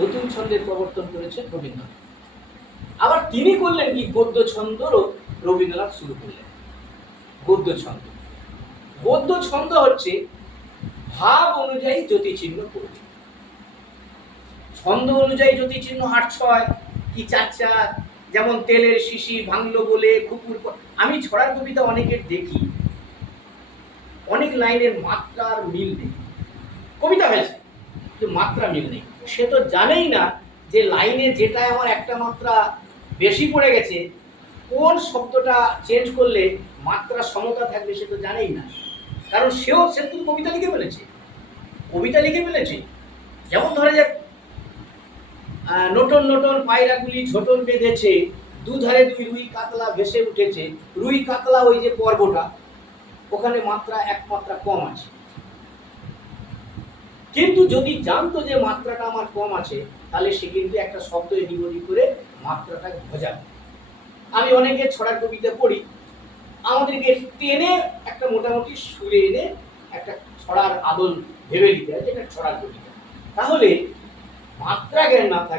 নতুন ছন্দের প্রবর্তন করেছেন রবীন্দ্রনাথ। আবার তিনি করলেন কি, গদ্য ছন্দরও রবীন্দ্রনাথ শুরু করলেন। গদ্য ছন্দ, গদ্য ছন্দ হচ্ছে ভাব অনুযায়ী জ্যোতিচিহ্ন করবে। ছন্দ অনুযায়ী জ্যোতিচিহ্ন ৮-৬ কি ৪-৪, যেমন তেলের শিশি ভাঙলো বলে খুকুর। আমি ছড়ার কবিতা অনেকের দেখি, অনেক লাইনের মাত্রার মিল নেই, কবিতা হয়েছে কিন্তু মাত্রা মিল নেই। সে তো জানেই না যে লাইনে যেটায় আমার একটা মাত্রা বেশি পড়ে গেছে, কোন শব্দটা চেঞ্জ করলে মাত্রা সমতা থাকবে সে তো জানেই না। কারণ সে তো কবিতা লিখে ফেলেছে, কবিতা লিখে ফেলেছে। যেমন ধরে যাক, নটন নটন পায়রাগুলি ঝোটন বেঁধেছে, দুধারে দুই রুই কাতলা ভেসে উঠেছে। রুই কাতলা ওই যে পর্বটা, ওখানে মাত্রা এক মাত্রা কম আছে। কিন্তু যদি জানতো যে মাত্রাটা আমার কম আছে, তাহলে সে কিন্তু একটা শব্দ এদিক ওদিক করে মাত্রাটা বোঝাবে। আমি অনেকে ছড়ার কবিতা পড়ি, আমাদেরকে টেনে একটা মোটামুটি সুরে এনে একটা ছড়ার আদল ভেবে নিতে হয় যে এটা ছড়ার কবিতা। তাহলে মাত্রা জ্ঞান না থাকে